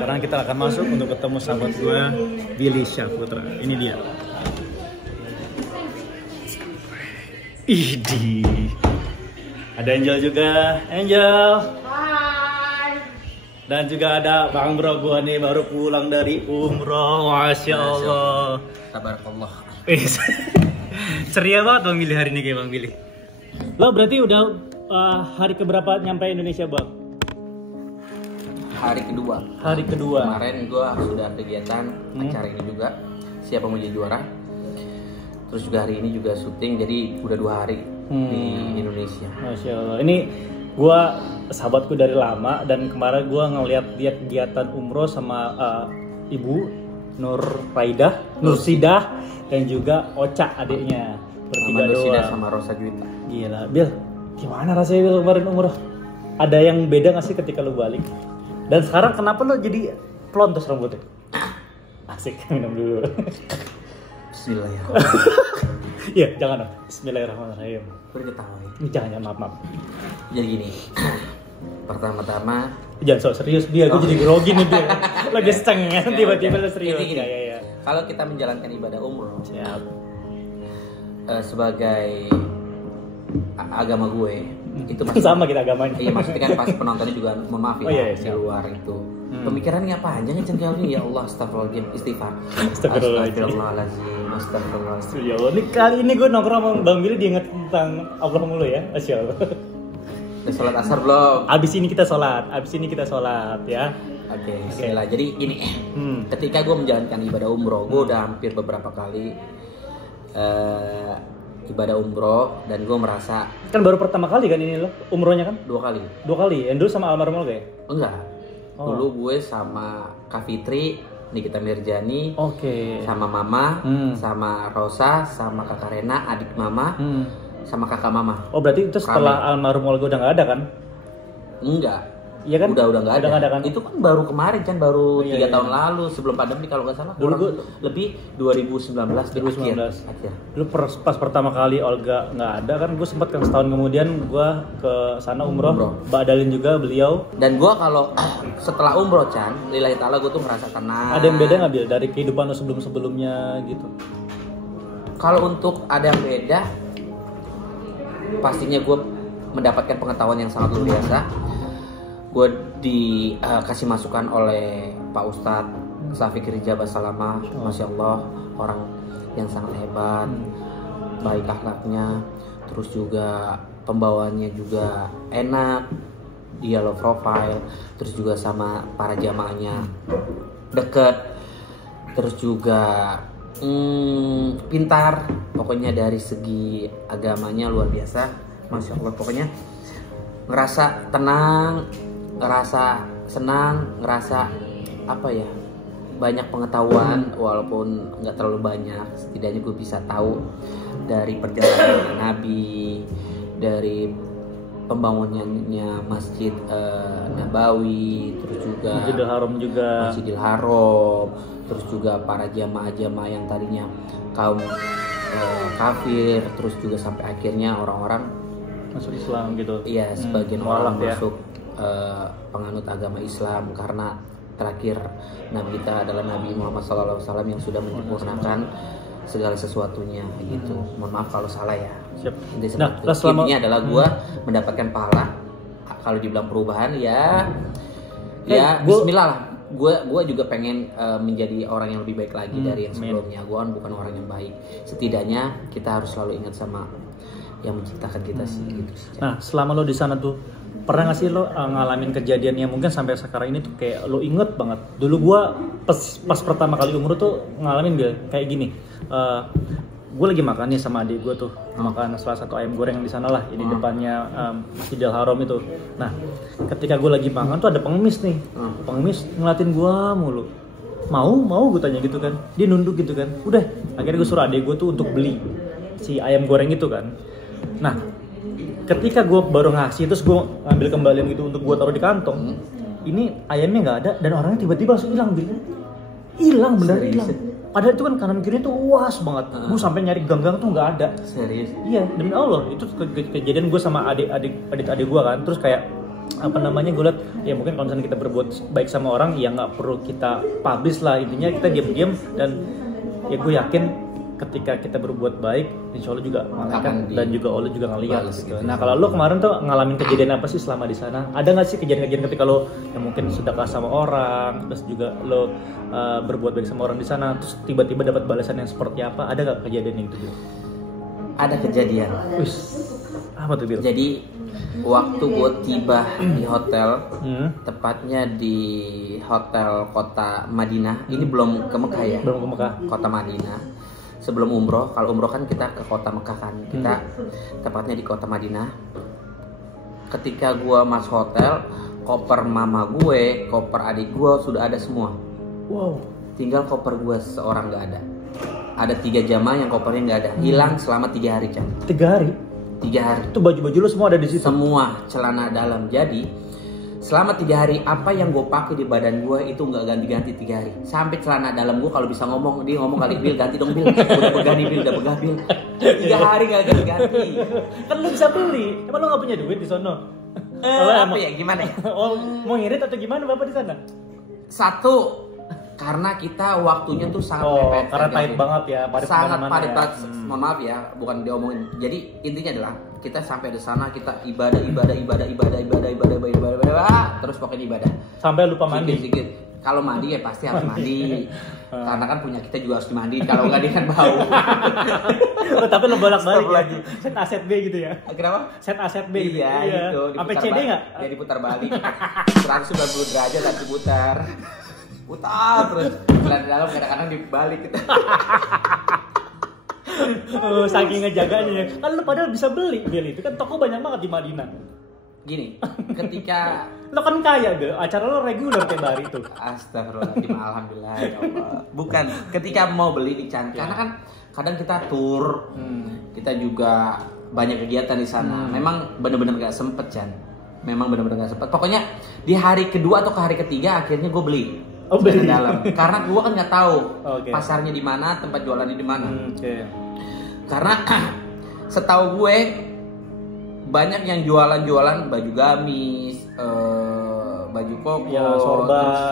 Sekarang kita akan masuk untuk ketemu sahabat gue, Billy Syahputra. Ini dia. Idi. Ada Angel juga. Angel. Hai. Dan juga ada Bang Bro gue nih baru pulang dari umroh. Masya Allah. Tabarakallah. Ceria banget Bang Billy hari ini kayak Bang Billy. Lo berarti udah hari keberapa nyampe Indonesia Bang? Hari kedua. Hari kedua. Kemarin gue sudah ada kegiatan acara ini juga. Siapa mau jadi juara. Terus juga hari ini juga syuting, jadi udah 2 hari di Indonesia. Masya Allah. Ini gue sahabatku dari lama dan kemarin gue ngeliat dia kegiatan umroh sama Ibu Nur Sidah dan juga Oca adiknya. Bertiga Nur Sidah doang. sama Rosa Juwita. Gila, Bil. Gimana rasanya Bil kemarin umroh? Ada yang beda gak sih ketika lu balik? Dan sekarang kenapa lu jadi pelontos rambutnya? Asik, minum dulu. Bismillahirrahmanirrahim. Iya, jangan dong. Bismillahirrahmanirrahim. Udah ketawain. Jangan, maaf. Jadi gini. Pertama-tama Jangan sok serius dia, gue jadi grogi nih dia. Lagi setengah tiba-tiba lu serius. Gini. Ya. Kalau kita menjalankan ibadah umroh, Siap. sebagai agama gue itu masih Sama kita agamanya. Iya, maksudnya kan pas penontonnya juga mohon maaf ya, Oh, iya, di siap. luar itu. Pemikirannya panjang ya cengkel ini, ya Allah, astagfirullahaladzim, istighfar. Astagfirullahaladzim. Astagfirullahaladzim. Ya Allah, kali ini gue nongkrong sama Bang Billy diinget tentang Allah mulu ya. Masya Allah. Udah sholat asar belum? Abis ini kita sholat ya. Oke, bismillah. Jadi gini, ketika gue menjalankan ibadah umroh, gue udah hampir beberapa kali ibadah umroh dan gue merasa Kan baru pertama kali kan ini lo umrohnya kan? 2 kali. 2 kali. Yang dulu sama almarhum lo ya? Enggak. Oh. Dulu gue sama Kak Fitri, Nikita Mirjani, Oke. sama Mama, sama Rosa, sama Kakak Rena, adik Mama, sama Kakak Mama. Oh berarti itu setelah almarhum Olga udah nggak ada kan? Enggak. Iya kan? Udah nggak ada. Udah kan? Itu kan baru kemarin kan, baru 3 iya. tahun lalu sebelum pandemi kalau nggak salah. Dulu kurang lebih 2019. 2019. Akhir. Dulu pas pertama kali Olga nggak ada kan, gue sempat kan setahun kemudian gue ke sana umroh. Badalin juga beliau. Dan gue kalau setelah umroh Chan, lillahi ta'ala gue tuh ngerasa tenang. Ada yang beda nggak Bil dari kehidupan lo sebelumnya gitu? Kalau untuk ada yang beda, pastinya gue mendapatkan pengetahuan yang sangat luar biasa. Gue dikasih masukan oleh Pak Ustadz Syafiq Rijaba Salama, Masya Allah, orang yang sangat hebat, baik akhlaknya, terus juga pembawaannya juga enak, dia low profile, terus juga sama para jamaahnya deket, terus juga pintar, pokoknya dari segi agamanya luar biasa, Masya Allah. Pokoknya ngerasa tenang, ngerasa senang, ngerasa apa ya, banyak pengetahuan walaupun nggak terlalu banyak. Setidaknya gue bisa tahu dari perjalanan Nabi, dari pembangunannya Masjid Nabawi, terus juga Masjidil Haram, terus juga para jamaah-jamaah yang tadinya kaum kafir, terus juga sampai akhirnya orang-orang Masuk Islam gitu. Iya, sebagian orang ya. masuk penganut agama Islam karena terakhir Nabi kita adalah Nabi Muhammad SAW yang sudah menyempurnakan segala sesuatunya gitu. Mohon maaf kalau salah ya. Siap. Nah, intinya adalah gue mendapatkan pahala. Kalau dibilang perubahan ya Bismillah lah. Gue juga pengen menjadi orang yang lebih baik lagi dari yang sebelumnya. Gue kan bukan orang yang baik. Setidaknya kita harus selalu ingat sama yang menciptakan kita sih gitu. Nah, selama lo di sana tuh pernah nggak sih lo ngalamin kejadian yang mungkin sampai sekarang ini tuh kayak lo inget banget? Dulu gua pas pertama kali umroh tuh ngalamin Bil kayak gini. Gue lagi makan nih sama adik gue tuh, makan salah satu ayam goreng di sana lah, di depannya Masjidil Haram itu. Nah, ketika gue lagi makan tuh ada pengemis nih, pengemis ngeliatin gue mulu. Mau gue tanya gitu kan, dia nunduk gitu kan. Udah, akhirnya gue suruh adik gue tuh untuk beli si ayam goreng itu kan. Nah, ketika gue baru ngasih terus gue ngambil kembalian gitu untuk gue taruh di kantong, ini ayamnya nggak ada dan orangnya tiba-tiba langsung hilang, hilang bener hilang. Padahal itu kan kanan kiri tuh luas banget. Gue sampai nyari gang-gang tuh nggak ada. Serius? Iya, demi Allah itu kejadian gue sama adik gue kan. Terus kayak apa namanya, gue liat ya mungkin kalau misalnya kita berbuat baik sama orang ya nggak perlu kita publish lah, intinya kita diam-diam, dan ya gue yakin ketika kita berbuat baik insya Allah juga malaikat dan juga Allah juga ngeliat gitu. Nah kalau lo kemarin tuh ngalamin kejadian apa sih selama di sana? Ada nggak sih kejadian-kejadian ketika lo ya mungkin sedekah sama orang, terus juga lo berbuat baik sama orang di sana, terus tiba-tiba dapat balasan yang seperti apa? Ada nggak kejadian yang gitu? Ada kejadian. Apa tuh Bil? Jadi waktu gue tiba di hotel, tepatnya di hotel kota Madinah. Ini belum ke Mekah ya? Belum ke Mekah. Kota Madinah. Sebelum umroh, kalau umroh kan kita ke kota Mekah kan. Kita tepatnya di kota Madinah. Ketika gue masuk hotel, koper mama gue, koper adik gue sudah ada semua. Wow. Tinggal koper gue seorang nggak ada. Ada 3 jamaah yang kopernya nggak ada. Hilang selama 3 hari, Chan. 3 hari? 3 hari. Itu baju-baju lo semua ada di situ? Semua, celana dalam. Jadi selama 3 hari apa yang gue pakai di badan gue itu nggak ganti-ganti 3 hari. Sampai celana dalam gue kalau bisa ngomong, dia ngomong kali, Bil ganti dong Bil, udah begah nih Bil, udah begah Bil. 3 hari nggak ganti-ganti. Kan lo bisa beli, emang lo nggak punya duit di sono? Apa ya, gimana ya? Oh, mau ngirit atau gimana bapak di sana? Satu, karena kita waktunya tuh sangat mepet. Karena pahit banget ya, sangat padat banget. Mohon maaf ya, bukan diomongin. Jadi intinya adalah kita sampai di sana kita ibadah, terus pokoknya ibadah. Sampai lupa mandi. Sedikit. Kalau mandi ya pasti harus mandi. Karena kan punya kita juga harus mandi. Kalau nggak dia kan bau. Oh, tapi lo bolak-balik lagi. Set A set B gitu ya. Kenapa? Set A set B gitu. Iya, gitu. Sampai CD nggak? Ya diputar balik. 190 derajat dan diputar. Putar terus. Di dalam kadang-kadang dibalik. Saking ngejaganya ya. Kan lu padahal bisa beli Bil, itu kan toko banyak banget di Madinah. Gini, ketika lo kan kaya Bil, acara lo reguler tiap hari tuh. Astagfirullahaladzim, alhamdulillah ya Allah. Bukan, ketika mau beli di Chan, karena kan kadang kita tur, kita juga banyak kegiatan di sana. Memang bener-bener gak sempet Chan. Memang bener-bener gak sempet. Pokoknya di hari kedua atau ke hari ketiga akhirnya gue beli. Beli dalam. Karena gue kan nggak tahu pasarnya di mana, tempat jualannya di mana. Karena setahu gue banyak yang jualan baju gamis, baju koko, ya,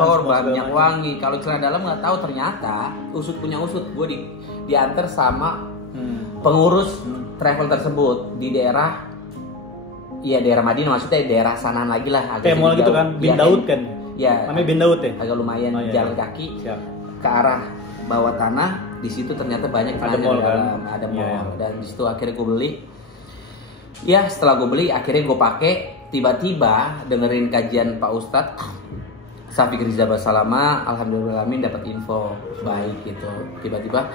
sorban, minyak wangi. Kalau celana dalam nggak tahu, ternyata usut punya usut. Gue diantar sama pengurus travel tersebut di daerah, iya daerah Madinah, maksudnya daerah sanaan lagi lah. Kayak mall gitu kan, Bin Daud kan. Ya, namanya Bin Daud ya. Agak lumayan jalan kaki ke arah bawah tanah. Di situ ternyata banyak ada mall kan, ada mall. Dan di situ akhirnya gue beli. Ya setelah gue beli akhirnya gue pakai. Tiba-tiba dengerin kajian Pak Ustadz Syafiq Riza Basalama, alhamdulillahirrahmanirrahim dapat info baik gitu. Tiba-tiba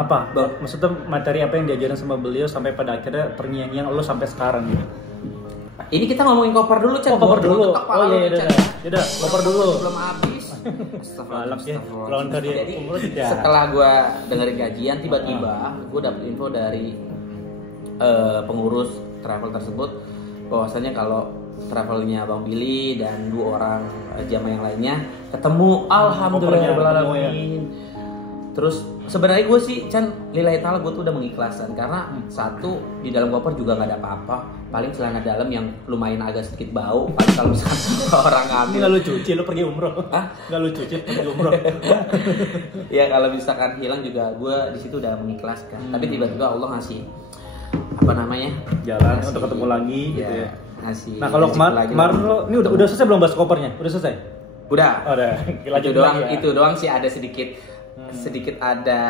apa? Maksudnya materi apa yang diajarin sama beliau sampai pada akhirnya terngiang-ngiang lo sampai sekarang gitu? Ini kita ngomongin koper dulu, Chan. Koper dulu. Oh iya, udah. Koper dulu. Belum habis. Jadi setelah gue dengerin kajian, tiba-tiba gue dapet info dari pengurus travel tersebut bahwasanya kalau travelnya Bang Billy dan 2 orang jamaah yang lainnya ketemu, alhamdulillahirobbilalamin. Terus sebenarnya gue sih Chan, lillahi ta'ala gue tuh udah mengikhlaskan. Karena satu, di dalam koper juga gak ada apa-apa. Paling celana dalam yang lumayan agak sedikit bau. Paling kalau misalkan orang ngambil. Gak lu cuci, lu pergi umroh. Hah? Gak lu cuci, pergi umroh. Ya kalau misalkan hilang juga gue di situ udah mengikhlaskan. Tapi tiba-tiba Allah ngasih apa namanya, jalan ngasih, untuk ketemu lagi ya, gitu ya. Ngasih. Nah kalau kemarin lo ini udah selesai belum bahas kopernya? Udah selesai? Udah. Oh, udah. Itu doang, ya. Itu doang sih ada sedikit ada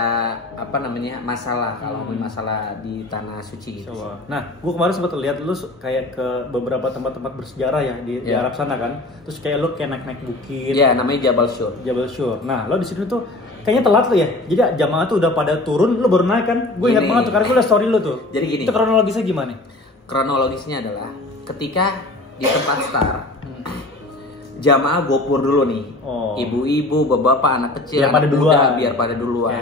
apa namanya masalah kalau ngomongin masalah di tanah suci gitu. Nah, gue kemarin sempat lihat lu kayak ke beberapa tempat-tempat bersejarah ya di Arab sana kan. Terus kayak lu kayak naik bukit. Ya, namanya Jabal Shur. Jabal Shur. Nah, lo di sini tuh kayaknya telat lu ya. Jadi jamaah tuh udah pada turun, lu baru naik kan? Gue ingat banget tuh karena gue liat story lu tuh. Jadi gini. Itu kronologisnya gimana? Kronologisnya adalah ketika di tempat start jamaah gopur dulu nih, ibu-ibu, bapak-bapak, anak kecil, biar pada duluan. Biar pada duluan.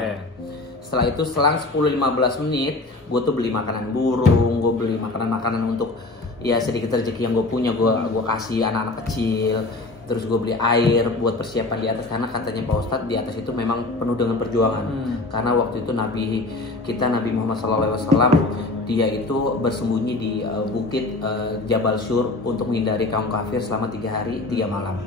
Setelah itu selang 10-15 menit, gue tuh beli makanan burung, gue beli makanan-makanan untuk ya sedikit rezeki yang gue punya, gue kasih anak-anak kecil. Terus gue beli air buat persiapan di atas karena katanya Pak Ustadz di atas itu memang penuh dengan perjuangan. Karena waktu itu Nabi Muhammad SAW dia itu bersembunyi di bukit Jabal Syur untuk menghindari kaum kafir selama 3 hari 3 malam.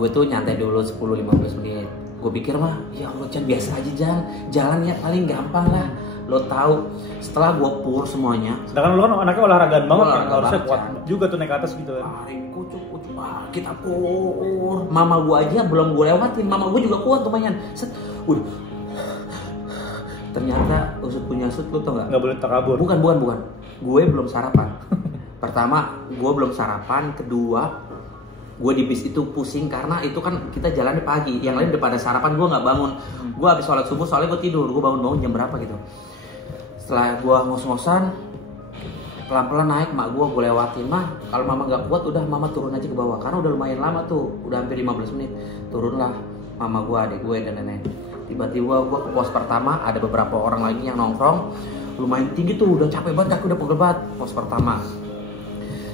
Gue tuh nyantai dulu 10-15 menit. Gue pikir mah, ya Allah Chan, biasa aja jalan ya, paling gampang lah. Lo tahu, setelah gue pur semuanya. Sedangkan lo kan anaknya olahragaan banget kan, Olahraga harusnya banget, kuat Chan. juga tuh naik ke atas gitu kan. Tarik, kucuk, kita pur. Mama gue aja belum gue lewatin, mama gue juga kuat lumayan. Set, udah. Ternyata usut punya usut, lo tau gak? Nggak boleh takabur. Bukan. Gue belum sarapan. Pertama, gue belum sarapan. Kedua, gue di bis itu pusing karena itu kan kita jalan di pagi. Yang lain udah pada sarapan, gue nggak bangun. Gue habis sholat subuh, soalnya gue tidur. Gue bangun jam berapa gitu. Setelah gue ngos-ngosan, pelan-pelan naik, mak gue lewatin. Mah, kalau mama nggak kuat, udah mama turun aja ke bawah. Karena udah lumayan lama tuh, udah hampir 15 menit. Turunlah mama gue, adik gue, dan lain-lain. Tiba-tiba gue ke pos pertama, ada beberapa orang lagi yang nongkrong. Lumayan tinggi tuh, udah capek banget, aku udah pegel banget. Pos pertama.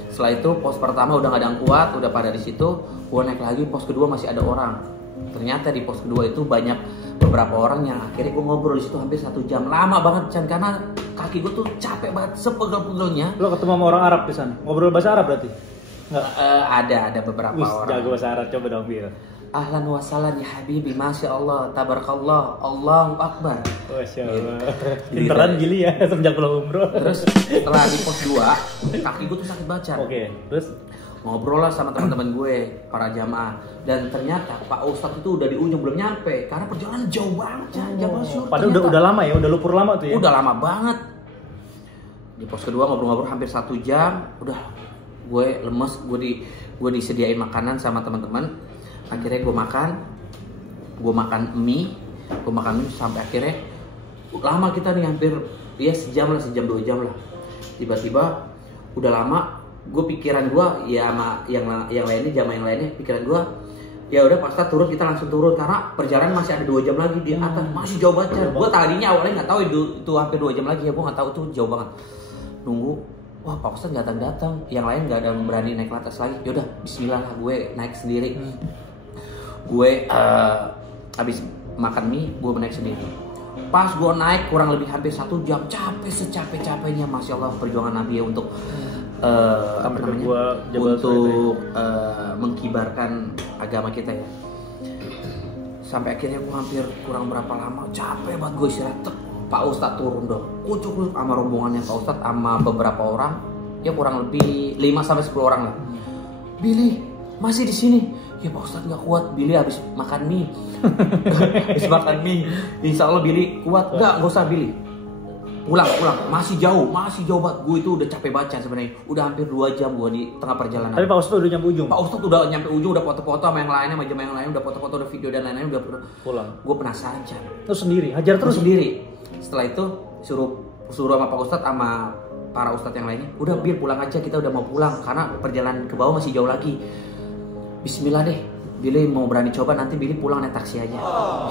Setelah itu pos pertama udah gak ada yang kuat, udah pada di situ. Gue naik lagi, pos kedua masih ada orang. Ternyata di pos kedua itu banyak beberapa orang yang akhirnya gue ngobrol di situ hampir 1 jam. Lama banget Chan, karena kaki gue tuh capek banget, sepegel-pegelnya. Lo ketemu sama orang Arab di sana, ngobrol bahasa Arab berarti? Nggak? Ada beberapa orang. Jago bahasa Arab, coba dong Bil. Ahlan wa sahlan ya habibi, masya Allah, tabarakallah, Allahu akbar. Masya Allah. Pinteran gili ya semenjak pulang umroh. Terus setelah di pos 2, kaki gue tuh sakit banget Chan. Oke, terus Ngobrol lah sama teman-teman gue, para jamaah. Dan ternyata Pak Ustadz itu udah di ujung, belum nyampe. Karena perjalanan jauh banget Chan, Jabal Syur. Padahal udah lama ya, udah lupur lama tuh ya? Udah lama banget. Di pos kedua ngobrol-ngobrol hampir 1 jam. Udah, gue lemes, gue disediain makanan sama teman-teman. Akhirnya gue makan mie sampai akhirnya lama kita nih, hampir ya sejam 2 jam lah. Tiba-tiba udah lama, pikiran gue ya sama yang lainnya, jamaah yang lainnya, pikiran gue ya udah pasti turun, kita langsung turun karena perjalanan masih ada 2 jam lagi di atas, masih jauh banget. Gue tadinya awalnya nggak tahu itu hampir 2 jam lagi ya, gue nggak tahu tuh jauh banget. Nunggu, wah Pak Ustadz nggak datang, yang lain nggak ada yang berani naik ke atas lagi. Yaudah, Bismillah lah, gue naik sendiri. Gue habis makan mie, gue naik sendiri. Pas gue naik kurang lebih hampir 1 jam, capek secapek-capeknya, masya Allah perjuangan Nabi ya untuk mengkibarkan agama kita ya. Sampai akhirnya gue hampir kurang berapa lama, capek banget gue istirahat. Pak Ustadz turun dong, kucuk sama rombongannya Pak Ustadz sama beberapa orang, ya kurang lebih 5-10 orang lah. Billy masih di sini. Ya Pak Ustadz nggak kuat, Billy habis makan mie. Insya Allah Billy kuat. Nggak usah Billy. Pulang. Masih jauh banget. Gue itu udah capek baca sebenarnya. Udah hampir 2 jam gue di tengah perjalanan. Tapi Pak Ustadz udah nyampe ujung. Pak Ustadz udah nyampe ujung, udah foto-foto sama yang lainnya, sama jemaah yang lain, udah foto-foto, udah video dan lain-lain, udah pulang. Gue penasaran Chan. Terus sendiri, hajar terus sendiri. Setelah itu suruh sama Pak Ustadz sama para ustadz yang lainnya, udah Bil pulang aja, kita udah mau pulang karena perjalanan ke bawah masih jauh lagi. Bismillah deh, Billy mau berani coba, nanti Billy pulang naik taksi aja.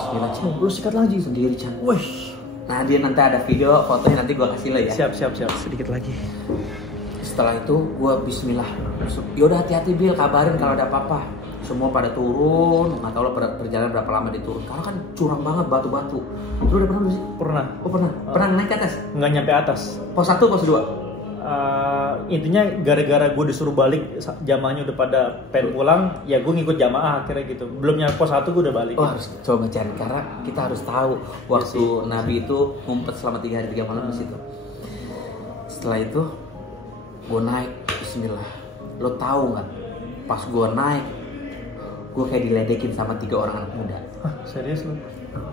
Bismillah Chan. Lu sikat lagi sendiri Chan. Wih. Nah dia nanti ada video, fotonya nanti gue kasih lo ya. Siap. Sedikit lagi. Setelah itu gue Bismillah. Yaudah hati-hati Bil, kabarin kalau ada apa-apa. Semua pada turun, nggak tahu lah perjalanan berapa lama diturun. Karena kan curang banget, batu-batu. Lu udah pernah sih? Pernah. Oh pernah. Pernah naik ke atas? Nggak nyampe atas. Pos 1, pos 2? Intinya gara-gara gue disuruh balik, jamaahnya udah pada pengen pulang, ya gue ngikut jamaah akhirnya gitu. Belum nyampe pos 1 gue udah balik. Oh harus coba cari, karena kita harus tahu waktu Nabi itu ngumpet selama 3 hari 3 malam di situ. Setelah itu gue naik, Bismillah. Lo tahu nggak? Pas gue naik, gue kayak diledekin sama 3 orang anak muda. Hah, serius lo?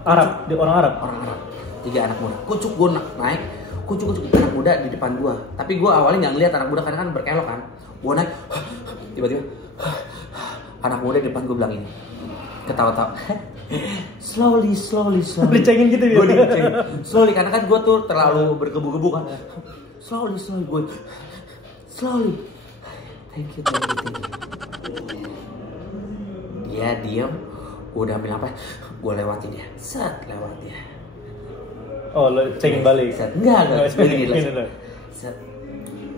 Arab? Di orang Arab? Orang Arab. 3 anak muda. Kucuk gue naik. Kucuk anak muda di depan gua. Tapi gua awalnya nggak ngeliat anak muda karena kan berkelok kan. Gua naik, tiba-tiba anak muda di depan gua bilang ini, ketawa-tawa. Slowly. Dicengin gitu ya? Gua dicengin. Slowly, karena kan gua tuh terlalu bergebu-gebu kan. Slowly gua. Slowly. Thank you. Dia diam. Gua udah ambil apa? Gua lewatin dia. Lewat dia. Oh, lo cengin balik? Enggak. Gini.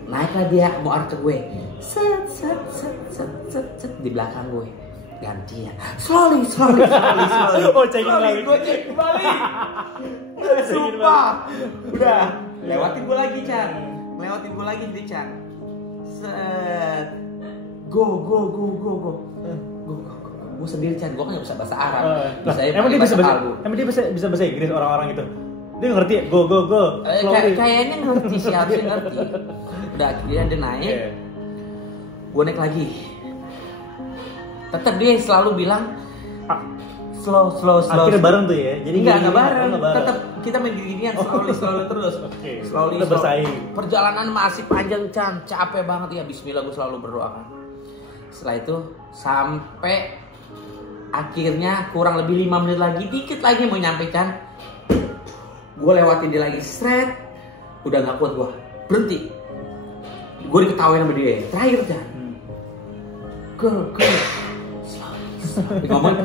Naiklah dia, mau arah ke gue. Set. Di belakang gue. Gantian. Slowly. Oh, cengin balik. Gue cengin balik. Sumpah. Udah. Lewatin gue lagi, Chan. lewatin gue lagi nih Chan. Set. Go. Gue sendiri Chan, gue kan gak bisa bahasa Arab. Emang dia bisa bahasa Inggris orang-orang itu? Dia ngerti ya? Go. Kayaknya ngerti sih, harusnya ngerti. Udah akhirnya dia naik. Gue naik lagi. Tetap dia selalu bilang slow. Akhirnya bareng tuh ya? Jadi enggak bareng. Tetap kita main gini-ginian slowly terus. Slowly. Bersaing. Perjalanan masih panjang Chan, capek banget ya. Bismillah gue selalu berdoa kan. Setelah itu sampai akhirnya kurang lebih 5 menit lagi, dikit lagi mau nyampe Chan. Gue lewatin dia lagi, seret. Udah gak kuat gue, berhenti. Gue diketawain sama dia, terakhir Chan. Ke ngomong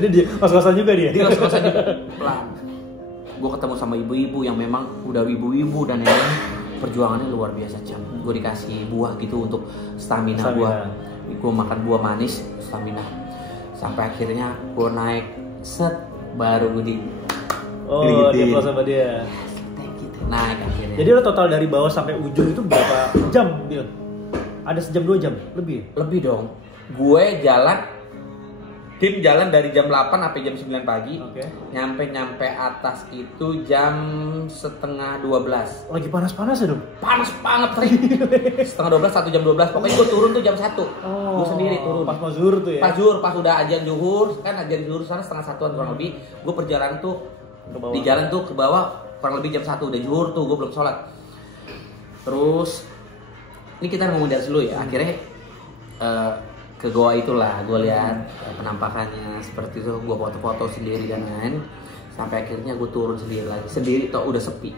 dia kos-kosan juga dia. Dia kos-kosan juga. Pelan. Gue ketemu sama ibu-ibu yang memang udah ibu-ibu dan nenek, perjuangannya luar biasa Chan. Gue dikasih buah gitu untuk stamina. Gue makan buah manis, stamina. Sampai akhirnya gue naik, set, baru gue dia close sama dia. Naik akhirnya. Jadi lo total dari bawah sampai ujung itu berapa jam, Bil? Ada sejam 2 jam? Lebih? Lebih dong. Gue tim jalan dari jam 8 sampai jam 9 pagi. Nyampe atas itu jam setengah 12. Lagi panas-panas ya dong? Panas banget setengah 12, 1 jam 12. Pokoknya gue turun tuh jam 1. Gue sendiri turun. Pas mau zuhur tuh ya? Pas udah azan zuhur. Kan azan zuhur sana setengah 1-an kurang lebih. Gue perjalanan tuh di jalan tuh ke bawah kurang lebih jam 1. Udah zuhur tuh, gue belum sholat. Terus ini kita ngomong dari dulu ya. Akhirnya ke goa itulah, gue lihat penampakannya seperti itu, gue foto-foto sendiri dan lain. Sampai akhirnya gue turun sendiri toh udah sepi.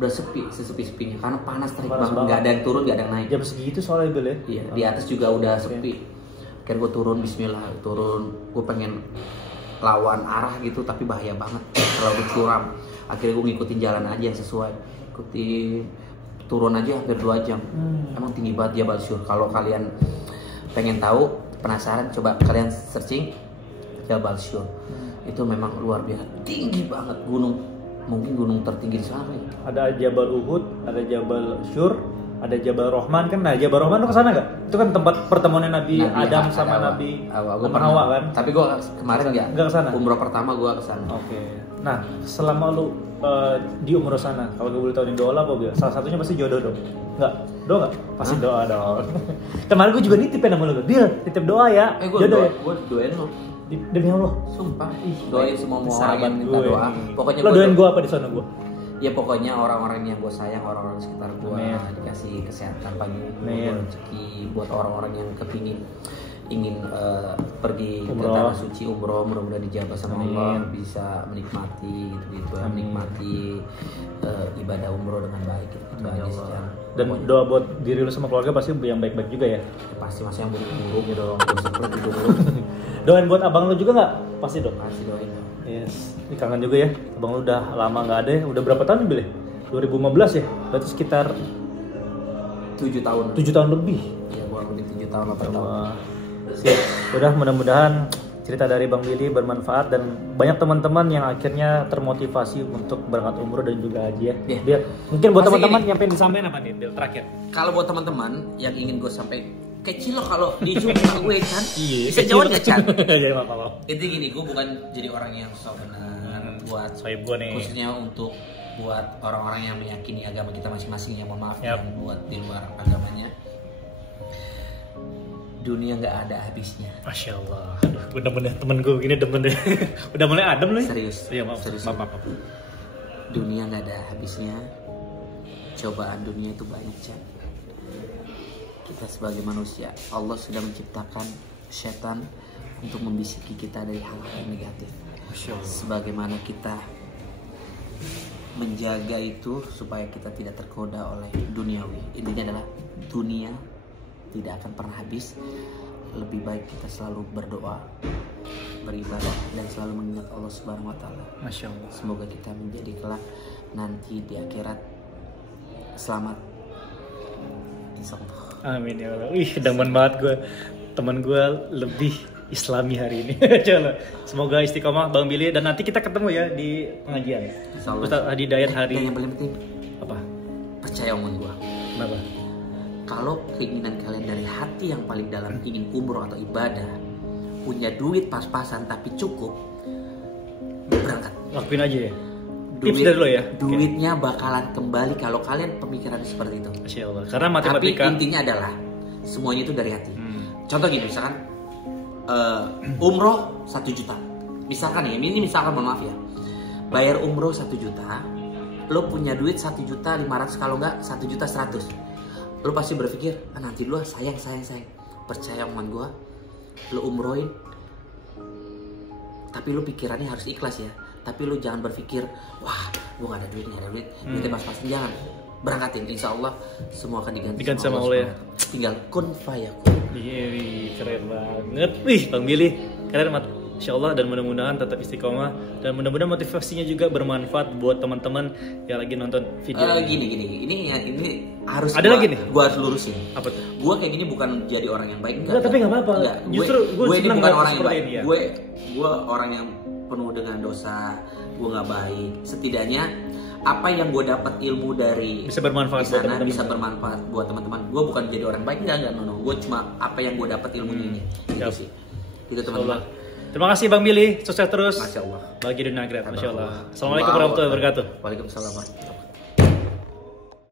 Udah sepi, sesepi-sepinya karena panas terik banget, nggak ada yang turun, nggak ada yang naik. Jam segitu soalnya Bil ya? Iya, di atas juga udah sepi. Akhirnya gue turun, bismillah, gue pengen lawan arah gitu tapi bahaya banget, terlalu curam. Akhirnya gue ngikutin jalan aja yang sesuai, turun aja hampir 2 jam. Emang tinggi banget Jabal Syur. Kalau kalian pengen tahu, penasaran, coba kalian searching Jabal Syur. Itu memang luar biasa, tinggi banget gunung. Mungkin gunung tertinggi di sana nih. Ada Jabal Uhud, ada Jabal Syur, ada Jabal Rahman kan. Nah, Jabal Rahman tuh kesana gak? Itu kan tempat pertemuan Nabi Adam sama Nabi Hawa kan. Tapi gue kemarin nggak Umroh pertama gue kesana. Nah, selama lu di umroh sana, kalau gue boleh tahu doa apa Bil? Salah satunya pasti jodoh dong. Doa nggak? Pasti doa dong. Kemarin gue juga nitipin sama lu, Bil, titip doa ya. Jodoh ya. Gue doain lo. Demi Allah. Sumpah. Doain semua orang yang minta doa. Pokoknya lo doain gue apa di sana gue? Ya pokoknya orang-orang yang gue sayang, orang-orang di sekitar gue dikasih kesehatan pagi, rezeki buat orang-orang yang ingin pergi ke tanah suci umroh, mudah-mudahan dijabah sama Allah, bisa menikmati gitu ya, menikmati ibadah umroh dengan baik gitu. Dan doa buat diri lu sama keluarga pasti yang baik-baik juga ya? Pasti masih yang buruk-buruk gitu dong. Doain buat abang lu juga nggak? Pasti dong. Pasti doain. Yes. Ini kangen juga ya. Abang lu udah lama nggak ada ya. Udah berapa tahun nih Bil? 2015 ya? Berarti sekitar 7 tahun. 7 tahun lebih. Iya, kurang lebih 7 tahun 8 tahun. Siap. Udah, mudah-mudahan cerita dari Bang Billy bermanfaat dan banyak teman-teman yang akhirnya termotivasi untuk berangkat umroh dan juga haji ya. Biar mungkin buat teman-teman nyampein disampaikan apa nih Bil terakhir? Kalau buat teman-teman yang ingin gue sampaikan, kecil lo kalau dijumpa gue Chan, bisa jawab nggak Chan? Iya nggak apa-apa. Itu gini, gue bukan jadi orang yang sok benar buat gue nih. Khususnya untuk buat orang-orang yang meyakini agama kita masing-masing, yang mohon maaf yang buat di luar agamanya. Dunia nggak ada habisnya. Masya Allah. Aduh, bener-bener temen gue gini demen deh. Udah mulai adem nih. Serius. Iya maaf. Serius. Maaf. Dunia nggak ada habisnya. Cobaan dunia itu banyak Chan. Kita sebagai manusia, Allah sudah menciptakan setan untuk membisiki kita dari hal-hal yang negatif. Masya Allah. Sebagaimana kita menjaga itu supaya kita tidak tergoda oleh duniawi. Intinya adalah dunia tidak akan pernah habis. Lebih baik kita selalu berdoa, beribadah dan selalu mengingat Allah Subhanahu wa taala. Masya Allah. Semoga kita menjadi kelak nanti di akhirat selamat. Insyaallah. Amin ya Allah. Wih, demen banget gue. Teman gue lebih Islami hari ini. Semoga istiqomah Bang Billy dan nanti kita ketemu ya di pengajian. Insyaallah. Ustaz Hadi Dayat hari. Yang paling penting apa? percaya omongan gue. Kenapa? Kalau keinginan kalian dari hati yang paling dalam ingin umroh atau ibadah, punya duit pas-pasan tapi cukup, berangkat. Lakuin aja ya. Tips dari lo ya. Duitnya bakalan kembali kalau kalian pemikiran seperti itu. Masya Allah. Karena matematika. Tapi intinya adalah semuanya itu dari hati. Contoh gini, misalkan umroh 1 juta. Misalkan ya, ini misalkan mohon maaf ya. Bayar umroh 1 juta, lo punya duit 1.500.000, kalau enggak 1.100.000. Lo pasti berpikir, nanti dulu sayang. Percaya omongan gue, lo umrohin. Tapi lo pikirannya harus ikhlas ya. Tapi lo jangan berpikir, wah gue gak ada duit, duitnya pas-pasan. Jangan, berangkatin. Insya Allah semua akan diganti sama Allah ya. Tinggal kun fayakun. Iya, keren banget. Wih, Bang Billy, keren banget. Insya Allah, dan mudah-mudahan tetap istiqomah, dan mudah-mudahan motivasinya juga bermanfaat buat teman-teman yang lagi nonton video ini harus ada lagi nih, gue harus lurusin. Apa tuh? Gue kayak gini bukan jadi orang yang baik, enggak, tapi nggak apa-apa. Justru gue ini bukan orang yang baik. Ya. Gue orang yang penuh dengan dosa. Gue nggak baik. Setidaknya apa yang gue dapat ilmu dari bisa bermanfaat buat teman-teman. Bisa bermanfaat buat teman-teman. Gue bukan jadi orang baik, enggak. Gue cuma apa yang gue dapat ilmunya ini. Itu sih. Itu teman-teman. Terima kasih Bang Billy, sukses terus. Masya Allah. Bagi dunia akhirat, Masya Allah. Assalamualaikum warahmatullahi wabarakatuh. Waalaikumsalam.